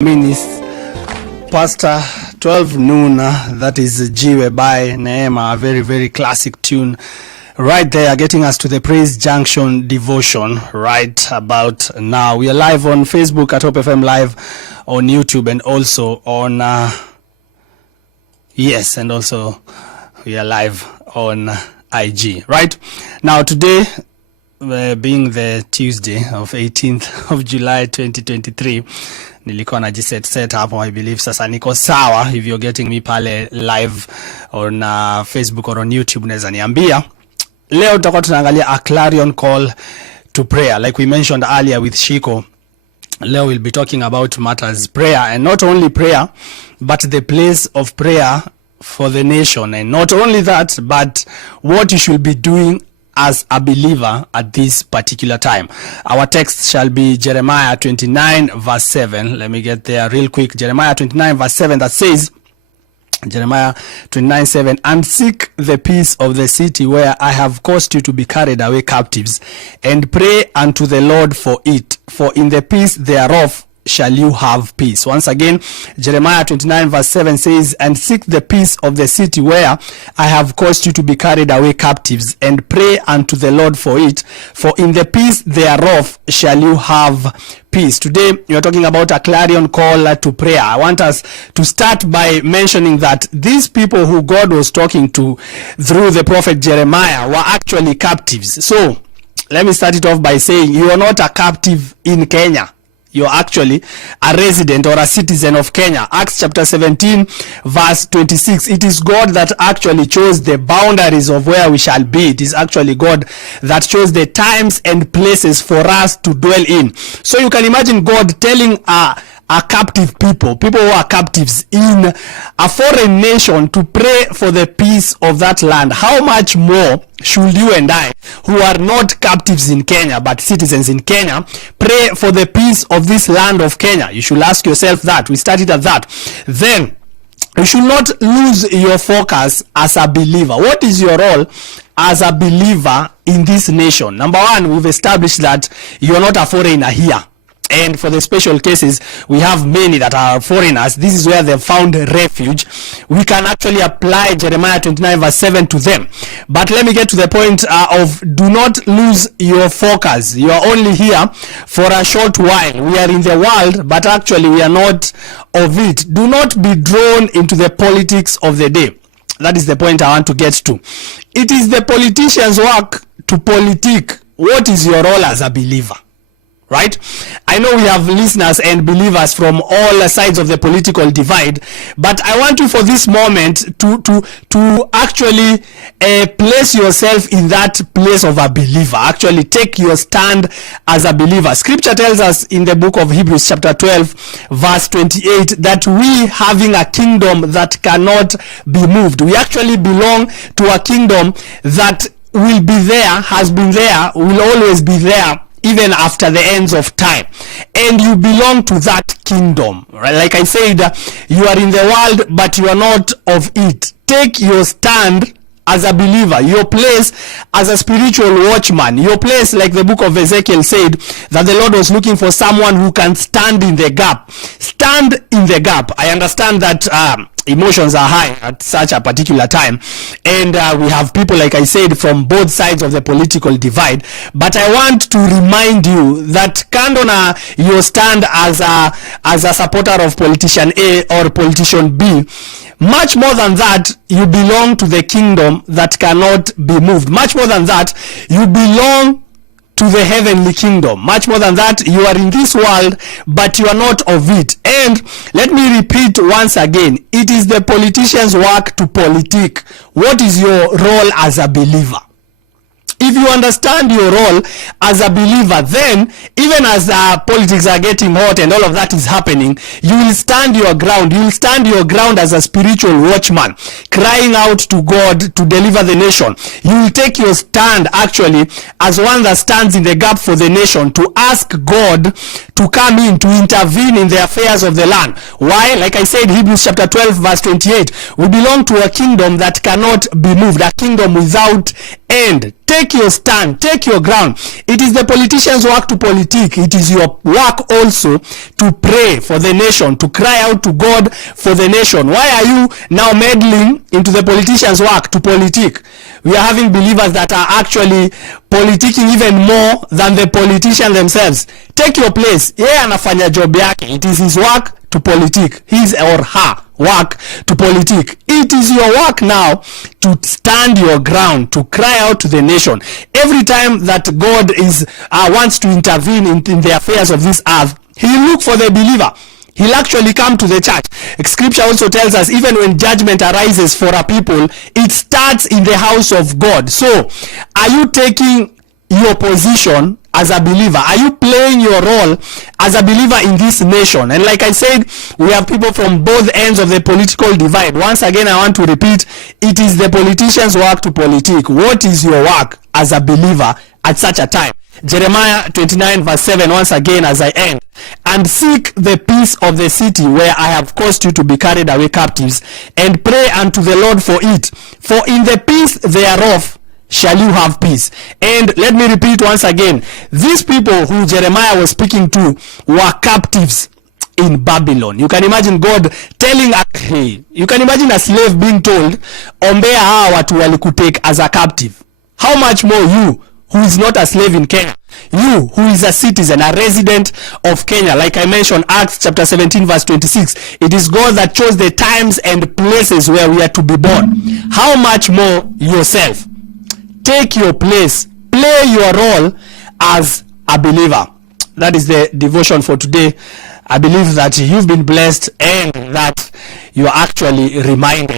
Minutes Pastor 12 noon, that is Jiwe by Neema, a very classic tune right there, getting us to the Praise Junction devotion right about now. We are live on Facebook at Hope FM Live, on YouTube, and also on and also we are live on IG right now. Today being the Tuesday of 18th of July 2023, nilikuwa najiset hapo. I believe sasa niko sawa. If you're getting me pale live on Facebook or on YouTube, naweza niambia. Leo tutakuwa tunaangalia a Clarion call to prayer, like we mentioned earlier with Shiko. Leo we'll be talking about matters prayer, and not only prayer but the place of prayer for the nation, and not only that but what you should be doing as a believer at this particular time. Our text shall be Jeremiah 29 verse 7. Let me get there real quick. Jeremiah 29 verse 7, that says, Jeremiah 29:7, and seek the peace of the city where I have caused you to be carried away captives, and pray unto the Lord for it, for in the peace thereof shall you have peace. Once again, Jeremiah 29 verse 7 says, and seek the peace of the city where I have caused you to be carried away captives, and pray unto the Lord for it, for in the peace thereof shall you have peace. Today we are talking about a clarion call to prayer. I want us to start by mentioning that these people who God was talking to through the prophet Jeremiah were actually captives. So let me start it off by saying you are not a captive in Kenya. You're actually a resident or a citizen of Kenya. Acts chapter 17 verse 26. It is God that actually chose the boundaries of where we shall be. It is actually God that chose the times and places for us to dwell in. So you can imagine God telling a captive people who are captives in a foreign nation to pray for the peace of that land. How much more should you and I, who are not captives in Kenya but citizens in Kenya, pray for the peace of this land of Kenya? You should ask yourself that. We started at that. Then you should not lose your focus as a believer. What is your role as a believer in this nation? Number one, we've established that you are not a foreigner here. And for the special cases, we have many that are foreigners. This is where they've found refuge. We can actually apply Jeremiah 29 verse 7 to them. But let me get to the point of do not lose your focus. You are only here for a short while. We are in the world, but actually we are not of it. Do not be drawn into the politics of the day. That is the point I want to get to. It is the politicians' work to politic. What is your role as a believer? Right? I know we have listeners and believers from all sides of the political divide, but I want you for this moment to actually place yourself in that place of a believer. Actually take your stand as a believer. Scripture tells us in the book of Hebrews chapter 12 verse 28 that we, having a kingdom that cannot be moved, we actually belong to a kingdom that will be there, has been there, will always be there, even after the ends of time. And you belong to that kingdom, right? Like I said, you are in the world but you are not of it. Take your stand as a believer, your place as a spiritual watchman, your place, like the book of Ezekiel said, that the Lord was looking for someone who can stand in the gap. Stand in the gap. I understand that emotions are high at such a particular time, and we have people, like I said, from both sides of the political divide. But I want to remind you that Kandona, your stand as a supporter of politician A or politician B, much more than that, you belong to the kingdom that cannot be moved. Much more than that, you belong to the heavenly kingdom. Much more than that, you are in this world but you are not of it. And let me repeat once again, it is the politicians' work to politic. What is your role as a believer? If you understand your role as a believer, then even as politics are getting hot and all of that is happening, you will stand your ground. You will stand your ground as a spiritual watchman, crying out to God to deliver the nation. You will take your stand actually as one that stands in the gap for the nation, to ask God to come in, to intervene in the affairs of the land. Why? Like I said, Hebrews chapter 12 verse 28, we belong to a kingdom that cannot be moved, a kingdom without end. Take your stand, take your ground. It is the politicians' work to politique. It is your work also to pray for the nation, to cry out to God for the nation. Why are you now meddling into the politicians' work to politique? We are having believers that are actually politicking even more than the politicians themselves. Take your place. Yeye anafanya job yake. It is his work to politique. His or her work to politique. It is your work now to stand your ground, to cry out to the nation. Every time that God is wants to intervene in the affairs of this earth, he will look for the believer. He'll actually come to the church. Scripture also tells us, even when judgment arises for a people, it starts in the house of God. So, are you taking your position as a believer? Are you playing your role as a believer in this nation? And like I said, we have people from both ends of the political divide. Once again, I want to repeat, it is the politicians' work to politique. What is your work as a believer at such a time? Jeremiah 29 verse 7, once again as I end. And seek the peace of the city where I have caused you to be carried away captives, and pray unto the Lord for it. For in the peace thereof shall you have peace. And let me repeat once again, these people who Jeremiah was speaking to were captives in Babylon. You can imagine God telling you can imagine a slave being told, ombea hawa watu walikutake as a captive. How much more you who is not a slave in Kenya, you who is a citizen, a resident of Kenya. Like I mentioned, Acts chapter 17 verse 26, it is God that chose the times and places where we are to be born. How much more yourself? Take your place, play your role as a believer. That is the devotion for today. I believe that you've been blessed and that you are actually reminded